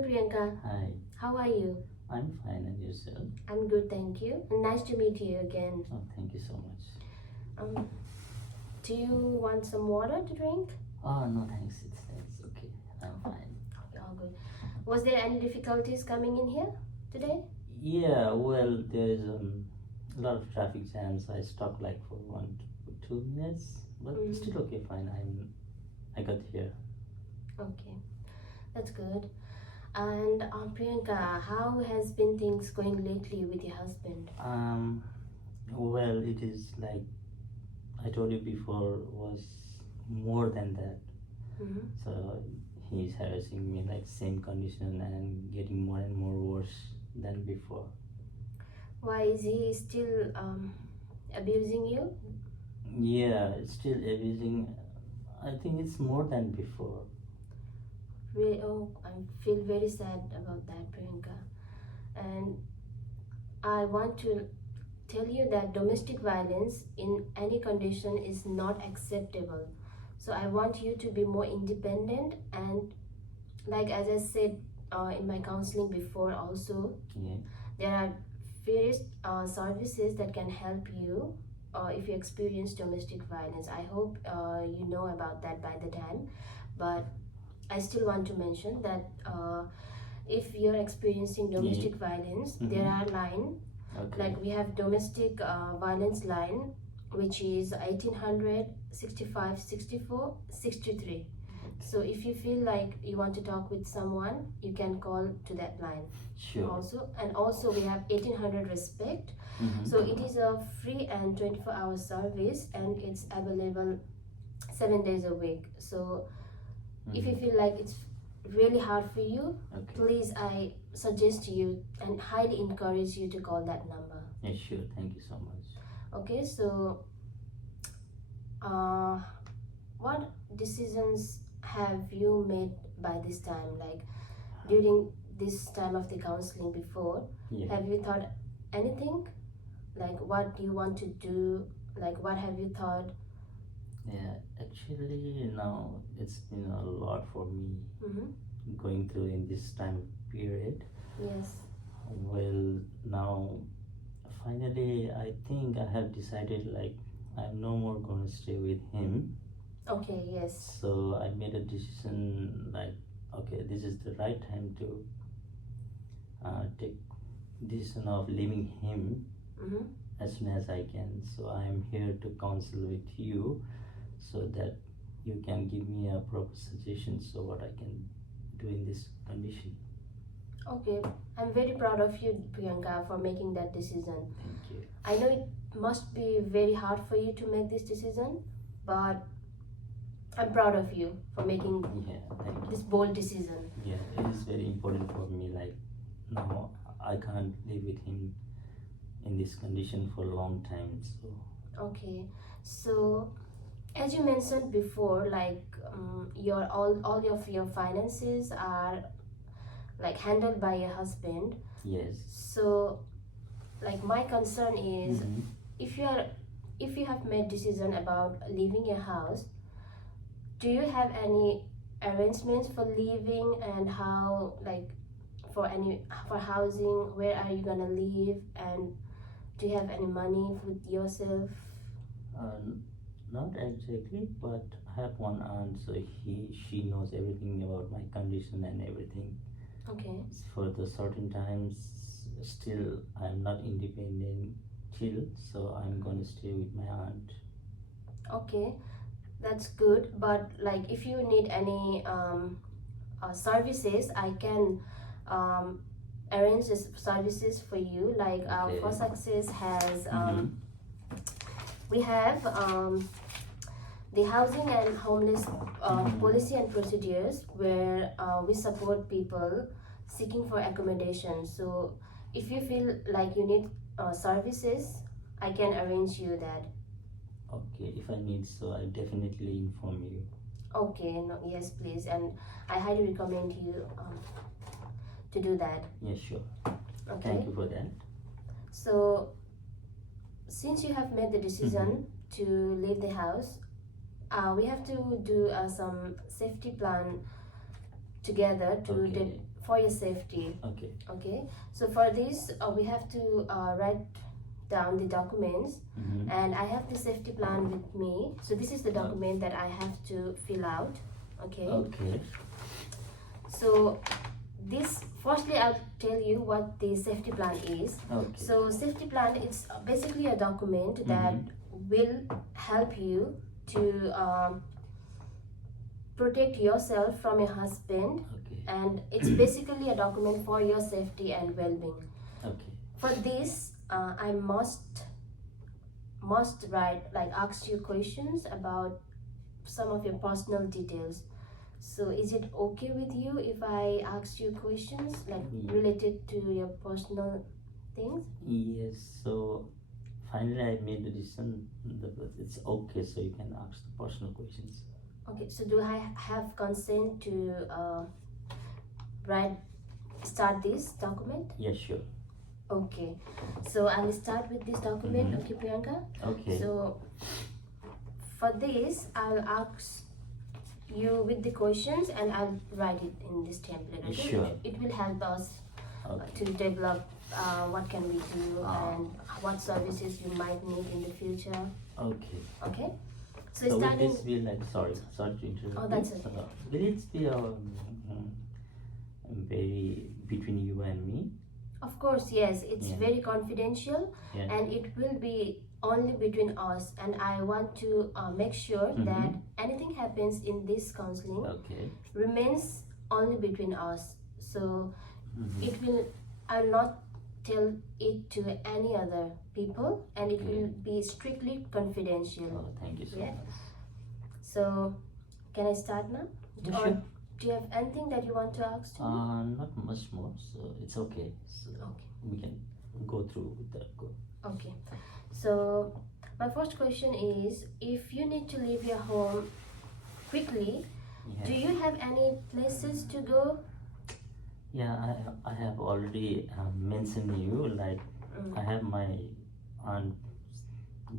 Priyanka, Hi, how are you? I'm fine, and yourself? I'm good, thank you. Nice to meet you again. Oh, thank you so much. Um, do you want some water to drink? Oh, no, thanks. It's okay. I'm fine. Okay, all good. Was there any difficulties coming in here today? Yeah, well, there's a lot of traffic jams. I stopped like for 2 minutes, but still okay, fine. I got here. Okay, that's good. And Priyanka, how has been things going lately with your husband? Um, well, it is like I told you before was more than that. Mm-hmm. So he's harassing me like same condition and getting more and more worse than before. Why is he still abusing you? Yeah, it's still abusing. I think it's more than before. Really? Oh, I feel very sad about that, Priyanka. And I want to tell you that domestic violence in any condition is not acceptable. So I want you to be more independent, and like as I said in my counseling before also, Yeah. there are various services that can help you if you experience domestic violence. I hope you know about that by the time, but I still want to mention that if you're experiencing domestic violence, there are line Okay. like we have domestic violence line, which is 1800 65 64 63. So if you feel like you want to talk with someone, you can call to that line. Sure. Also we have 1800 respect. So it is a free and 24-hour service, and it's available 7 days a week. So if you feel like it's really hard for you, Okay. please, I suggest you and highly encourage you to call that number. Yeah, sure. Thank you so much. Okay, so what decisions have you made by this time? Like during this time of the counseling before, Yeah. have you thought anything? Like what do you want to do? Like what have you thought? Yeah, actually, now it's been a lot for me Mm-hmm. going through in this time period. Yes. Well, now finally, I think I have decided like I'm no more gonna stay with him. Okay, yes. So I made a decision like, okay, this is the right time to take decision of leaving him Mm-hmm. as soon as I can. So I am here to counsel with you so that you can give me a proper suggestion so what I can do in this condition. Okay, I'm very proud of you, Priyanka, for making that decision. Thank you. I know it must be very hard for you to make this decision, but I'm proud of you for making Yeah, thank you. this bold decision. Yeah, it is very important for me. Like now, I can't live with him in this condition for a long time. So Okay, so as you mentioned before, like your all of your finances are like handled by your husband. yes. So like my concern is Mhm. if you have made decision about leaving your house, do you have any arrangements for leaving, and how, like for housing, where are you gonna live, and do you have any money with yourself? Not exactly, but I have one aunt, so she knows everything about my condition and everything. Okay. For the certain times, still I'm not independent till, so I'm gonna stay with my aunt. Okay, that's good. But like if you need any services, I can arrange this services for you. Like Okay. For Success has Mhm. we have the housing and homeless policy and procedures, where we support people seeking for accommodation. So if you feel like you need services, I can arrange you that. Okay, if I need, so I definitely inform you. Okay, no, yes, please, and I highly recommend you to do that. Yeah, sure. Okay. Thank you for that. So since you have made the decision to leave the house, we have to do some safety plan together to Okay. for your safety. Okay. Okay, so for this we have to write down the documents, Mm-hmm. and I have the safety plan with me. So this is the document that I have to fill out. Okay. Okay. So this, firstly I'll tell you what the safety plan is. Okay. So safety plan, it's basically a document that will help you to protect yourself from your husband, Okay. and it's basically a document for your safety and well-being. Okay. For this I must write, like, ask you questions about some of your personal details. So is it okay with you if I ask you questions, like, related to your personal things? Yes. So finally, I made the decision that it's okay. So you can ask the personal questions. Okay, so do I have consent to start this document? Yeah, sure. Okay, so I will start with this document. Okay, Priyanka. Okay. So for this, I'll ask you with the questions, and I'll write it in this template. Okay? Sure. It will help us Okay. to develop what can we do and what services you might need in the future. Okay. Okay. So So will starting. this be like, sorry to interrupt. Oh, that's you. okay. Will it be very between you and me? Of course, yes. It's Yeah. very confidential, Yeah. and it will be only between us. And I want to make sure that anything happens in this counseling Okay. remains only between us. So Mm-hmm. I'll not tell it to any other people, and it Okay. will be strictly confidential. Oh, thank you so Yeah. much. So can I start now? Yeah, Or sure. do you have anything that you want to ask to me? Not much more, so it's okay. So Okay. we can go through with that. Go. Okay. So my first question is, if you need to leave your home quickly, Yeah. do you have any places to go? Yeah, I have already mentioned you, like I have my aunt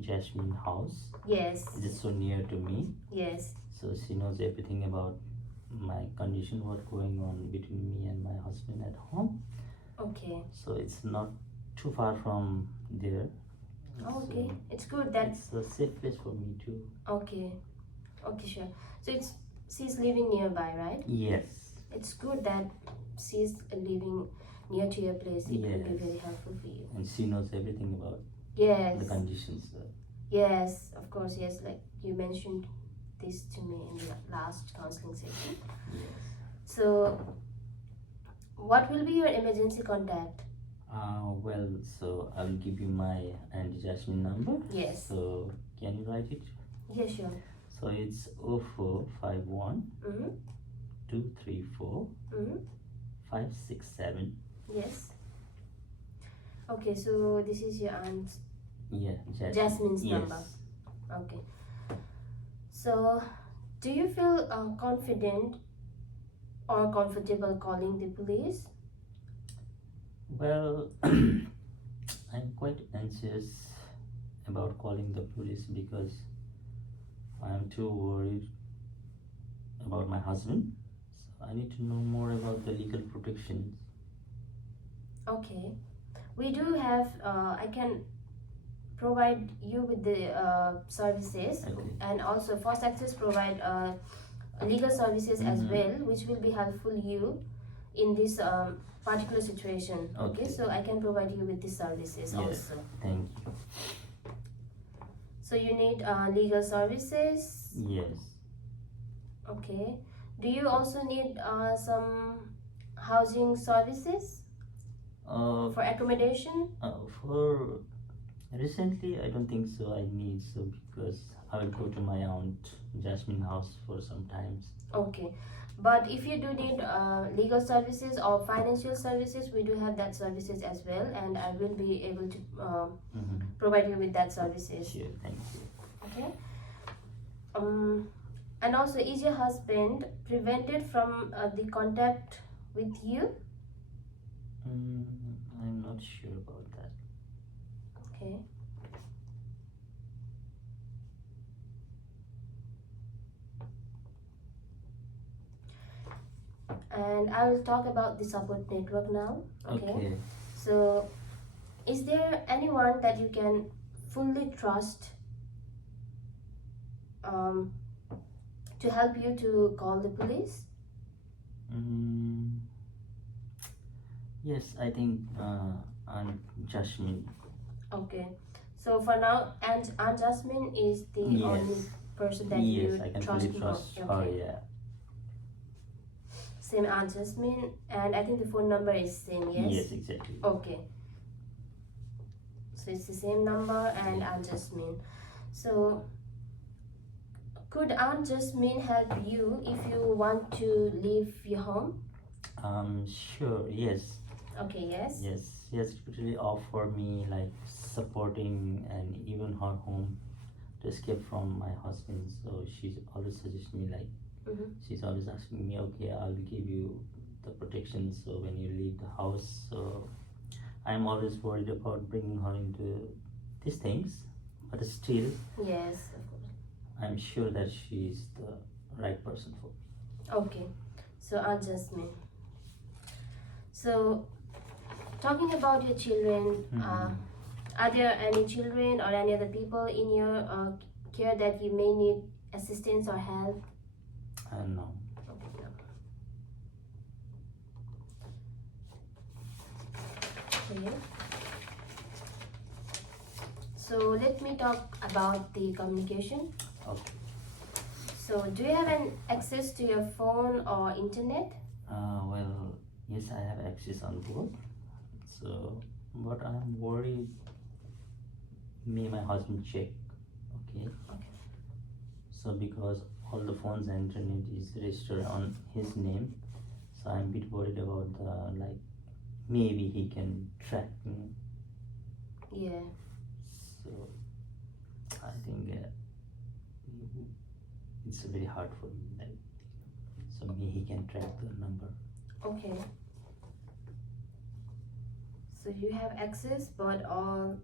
Jasmine house. Yes. It is so near to me, Yes. so she knows everything about my condition, what going on between me and my husband at home. Okay. So it's not too far from there. Okay. So It's good that. it's a safe place for me too. Okay. Okay, sure. So she's living nearby, right? Yes. It's good that she's living near to your place. It will be Yes. very helpful for you. And she knows everything about Yes. the conditions. Yes, of course, yes. Like you mentioned this to me in the last counseling session. Yes. So, what will be your emergency contact? Well, so I'll give you my Aunt Jasmine number. Yes. So can you write it? Yes, sure. So it's 0451 Mm-hmm. 234 Mm-hmm. 567. Yes. Okay, so this is your aunt Yeah, Jasmine's yes. number. Okay. So, do you feel confident or comfortable calling the police? Well, I'm quite anxious about calling the police because I'm too worried about my husband. So I need to know more about the legal protections. Okay. We do have, I can provide you with the services, Okay. and also First Access provide legal services as well, which will be helpful you in this particular situation. Okay, Okay. so I can provide you with these services Yes. also. Thank you. So you need legal services. Yes. Okay. Do you also need some housing services for accommodation? For recently, I don't think so. I need so because I will go to my aunt Jasmine house for some times. Okay. But if you do need legal services or financial services, we do have that services as well, and I will be able to provide you with that services. Sure, thank you. Okay. And also, is your husband prevented from the contact with you? I'm not sure about that. Okay. and I will talk about the support network now. Okay. So, is there anyone that you can fully trust um, to help you to call the police? Mm, yes, I think Aunt Jasmine. Okay. So for now, Aunt Jasmine is the only Yes. person that Yes, you I can trust fully more. trust her. Okay. Yeah. Same Aunt Jasmine, and I think the phone number is same. Yes. Yes, exactly. Okay. So it's the same number and Yeah. Aunt Jasmine. So could Aunt Jasmine help you if you want to leave your home? Sure. Yes. Okay. Yes. Yes. She has repeatedly offered me like supporting and even her home to escape from my husband. So she's always suggests me like Mm-hmm. she's always asking me, okay, I'll give you the protection. So when you leave the house, so I'm always worried about bringing her into these things, but still, Yes. Of course. I'm sure that she's the right person for me. Okay. So Aunt Jasmine. So talking about your children, are there any children or any other people in your care that you may need assistance or help? No. Okay, no. Okay. So let me talk about the communication. Okay. So do you have an access to your phone or internet? Well, yes, I have access on both. So, but I'm worried. Me and my husband check. Okay. Okay. So because all the phones and internet is registered on his name, so I'm a bit worried about the like maybe he can track me. Yeah. So I think it's very hard for me. Like, so maybe he can track the number. Okay. So you have access, but all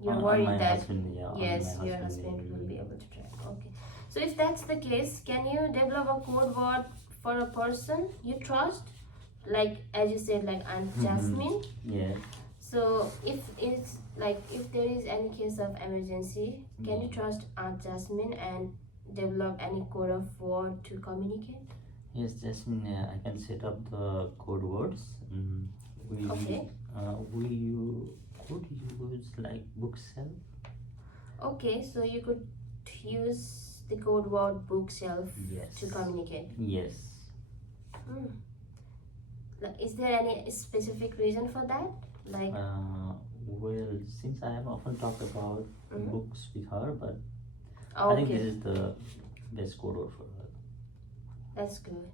you're on worried my that husband, yeah. yes, on my your husband husband will maybe. be able to track. Okay. So if that's the case, can you develop a code word for a person you trust? Like as you said, like Aunt Jasmine. Yeah. So if it's like if there is any case of emergency, can you trust Aunt Jasmine and develop any code of word to communicate? Yes, Jasmine, I can set up the code words. We Okay. we could use like bookshelf. Okay, so you could use the code word bookshelf Yes. to communicate. Yes. Hmm. Like, is there any specific reason for that? Like, Well, since I have often talked about Mhm. books with her, but I think this okay, is the best code word for her. that's good.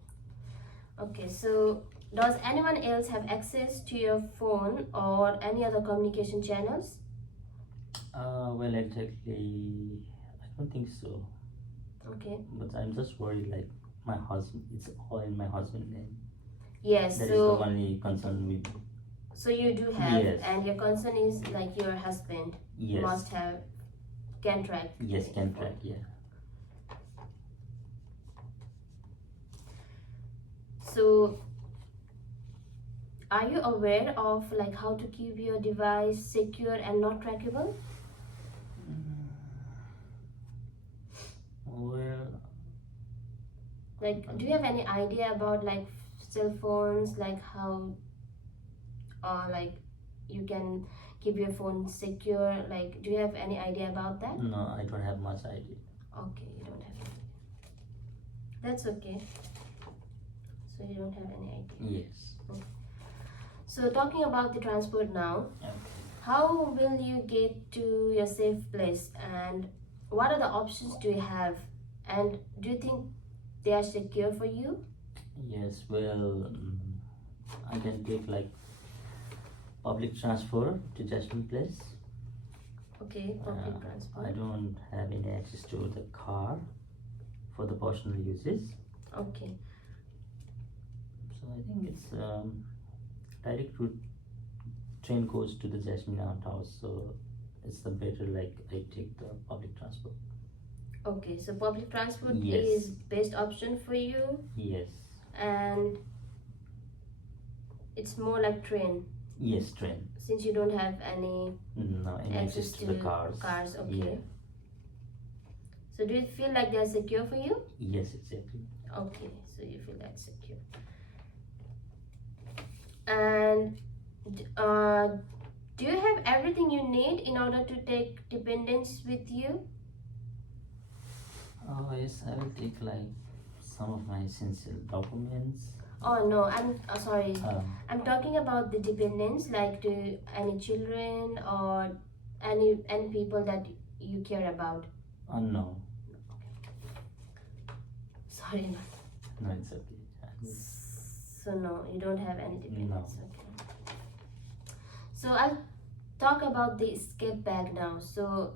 Okay, so does anyone else have access to your phone or any other communication channels? Well, exactly, I don't think so. Okay. But I'm just worried, like my husband. It's all in my husband's name. Yes, That is the so only concern with. so you do have, Yes. and your concern is like your husband Yes. must have can track. Yes, the can phone. track. Yeah. So, are you aware of like how to keep your device secure and not trackable? Well, Like, do you have any idea about like cell phones, like how, like you can keep your phone secure? Like, do you have any idea about that? no, I don't have much idea. Okay, you don't have any. That's okay. So you don't have any idea. Yes. So talking about the transport now, Okay. how will you get to your safe place and what are the options do you have and do you think they are secure for you? Yes. Well, I can take like public transport to Jasmine Place. Okay, public I transport. don't have any access to the car for the personal uses. Okay, So I think it's direct route train goes to the Jasmine Aunt house. So it's the better like I take the public transport. okay. So public transport Yes. is best option for you. Yes. and it's more like train Yes, train. since you don't have any No, any access access to the cars. cars. Okay. Yeah. So do you feel like they're secure for you? Yes, exactly. Okay, so you feel that's secure. And do you have everything you need in order to take dependents with you? Oh yes, I will take like some of my essential documents. Oh no, I'm sorry. Um, I'm talking about the dependents, like to any children or any people that you care about. oh no, Sorry, no. no, it's okay. So no, you don't have any dependents. No. Okay. So I'll talk about the escape bag now. So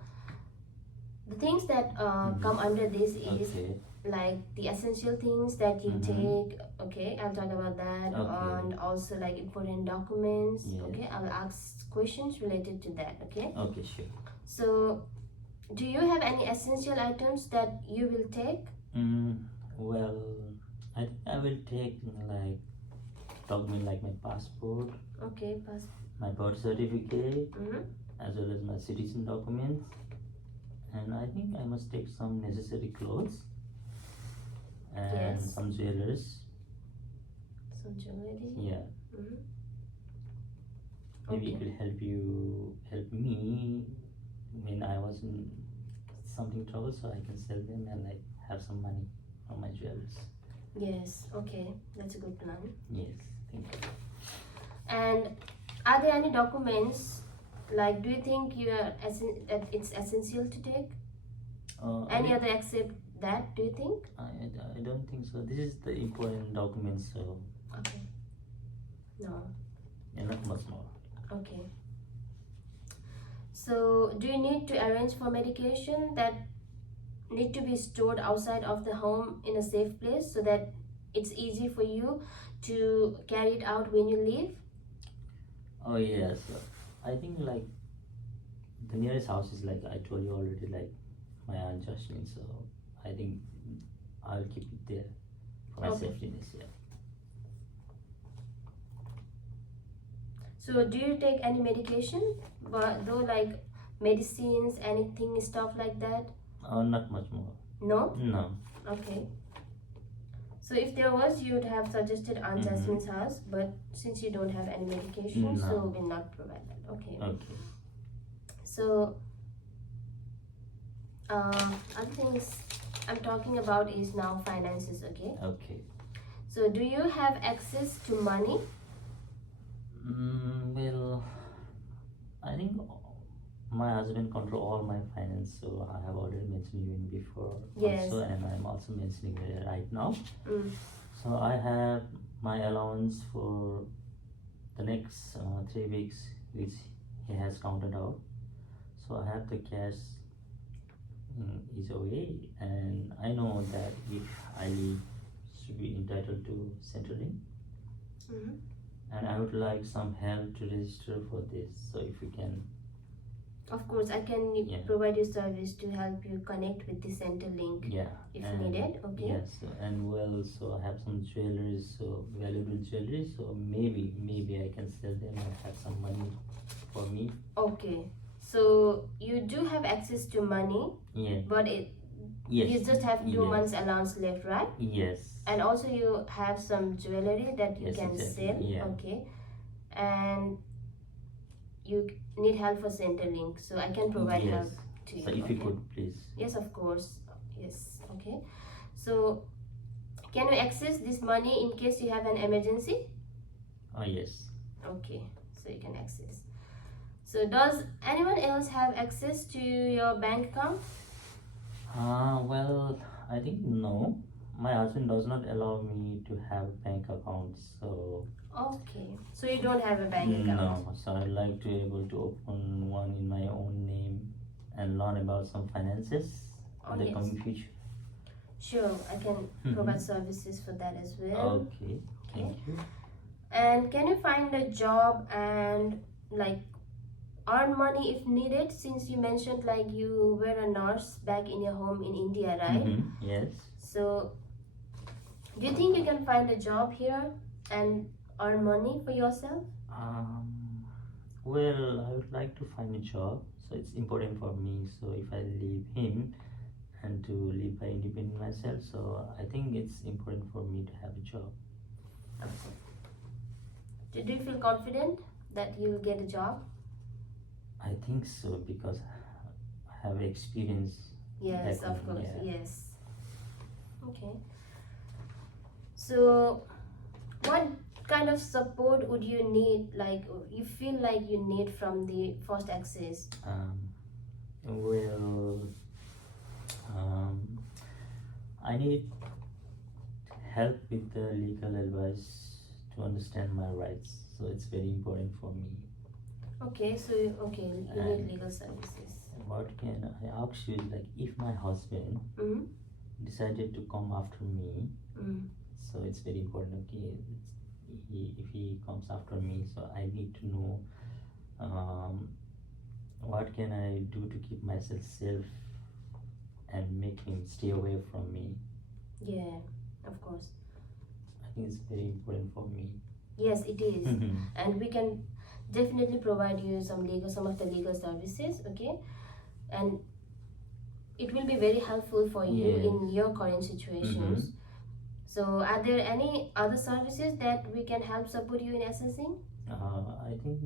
the things that come under this is Okay. like the essential things that you Mhm. take. Okay, I'll talk about that. Okay. And also like important documents. Yes. Okay, I'll ask questions related to that. Okay, Okay, sure. so do you have any essential items that you will take? Well, I think I will take like document like my passport, Okay, pass. my birth certificate, Mm-hmm. as well as my citizen documents, and I think I must take some necessary clothes and Yes. some jewelers. Some jewelry. Yeah, Mm-hmm. maybe Okay. it will help me when I was in something trouble, so I can sell them and like have some money on my jewelers. Yes. Okay, that's a good plan. Yes, thank you. And are there any documents like do you think that it's essential to take? Any other except that? Do you think? I don't think so. This is the important document, so Okay. No. yeah, not much more. Okay. So do you need to arrange for medication that need to be stored outside of the home in a safe place so that it's easy for you to carry it out when you leave? Oh yes, I think like the nearest house is like I told you already, like my aunt Jocelyn. So I think I'll keep it there for my Okay. safetyness. Yeah. So do you take any medication? But though like medicines, anything stuff like that? Not much more. No? No. Okay. So if there was, you would have suggested Aunt Mhm. Jasmine's house, but since you don't have any medication, No. so we'll not provide that. Okay. Okay. So other things I'm talking about is now finances. Okay. Okay. So do you have access to money? Well, I think my husband control all my finance, so I have already mentioned you before. Yes. Also, and I'm also mentioning it right now. Mm. So I have my allowance for the next 3 weeks, which he has counted out. So I have the cash is away, and I know that if I leave, should be entitled to centering, Mm-hmm. and I would like some help to register for this. So if you can, Of course, I can Yeah. provide you service to help you connect with the center link yeah, if and needed. Okay. yes, and well, so I have some jewelry, so valuable jewelry. So maybe I can sell them and have some money for me. Okay. So you do have access to money, Yeah. but Yes. you just have 2 Yes. months allowance left, right? Yes. And also you have some jewelry that you Yes, can exactly. sell. Yeah. Okay. And you need help for Centerlink, so I can provide Yes. help to you. So if you okay? could please. Yes, of course. Yes. Okay. So can you access this money in case you have an emergency? Oh yes. Okay. So you can access. So does anyone else have access to your bank account? Well, I think no. My husband does not allow me to have bank accounts, so Okay. So you don't have a bank account? no. So I'd like to able to open one in my own name and learn about some finances Oh, in the yes. coming future. Sure, I can provide services for that as well. Okay. Thank you. And can you find a job and like earn money if needed? Since you mentioned like you were a nurse back in your home in India, right? Yes. So Do you think you can find a job here and earn money for yourself? Well, I would like to find a job, so it's important for me. So if I leave him and to live by independent myself, so I think it's important for me to have a job. Do you feel confident that you'll get a job? I think so because I have experience. Yes, back of home, course. yeah. Yes. Okay. So, what kind of support would you need? Like, you feel like you need from the first access? Well, um, I need help with the legal advice to understand my rights. So it's very important for me. Okay, so okay, you need And legal services. what can I ask you is like if my husband Mm-hmm. decided to come after me, Mm. so it's very important. Okay, if he comes after me, so I need to know um, what can I do to keep myself safe and make him stay away from me. Yeah, of course. I think it's very important for me. Yes, it is, and we can definitely provide you some of the legal services. Okay, and it will be very helpful for you Yes. in your current situations. So, are there any other services that we can help support you in assessing? I think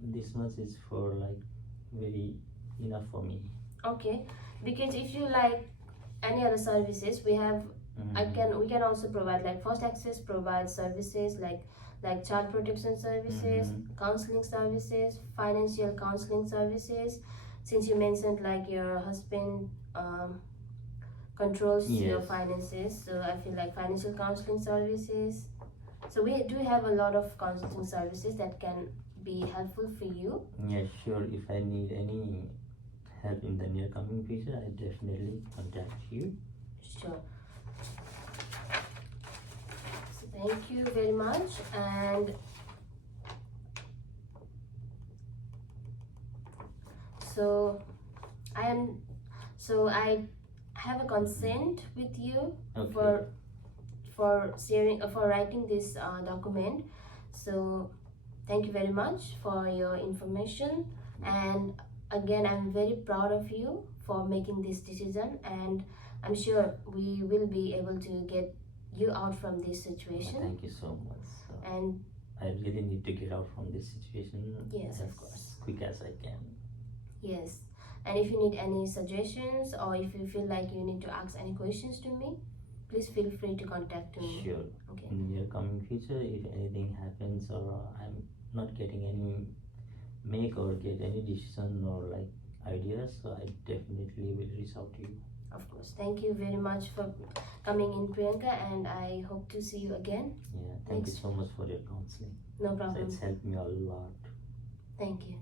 this much is for like very enough for me. Okay, because if you like any other services, we have. We can also provide like first access provides services like child protection services, counseling services, financial counseling services. Since you mentioned like your husband controls your Yes. finances, so I feel like financial counseling services. So we do have a lot of counseling services that can be helpful for you. Yeah, sure. If I need any help in the near coming future, I definitely contact you. Sure. So thank you very much. And so I have a consent with you Okay. for sharing for writing this document. So thank you very much for your information, and again I'm very proud of you for making this decision, and I'm sure we will be able to get you out from this situation. Thank you so much. So And I really need to get out from this situation yes, of as course. quick as I can. Yes, and if you need any suggestions or if you feel like you need to ask any questions to me, please feel free to contact me. Sure. Okay. In the near coming future, if anything happens or I'm not getting any make or get any decision or like ideas, so I definitely will reach out to you. Of course. Thank you very much for coming in, Priyanka, and I hope to see you again. Yeah, thank you Next. so much for your counseling. No So problem. it's helped me a lot. Thank you.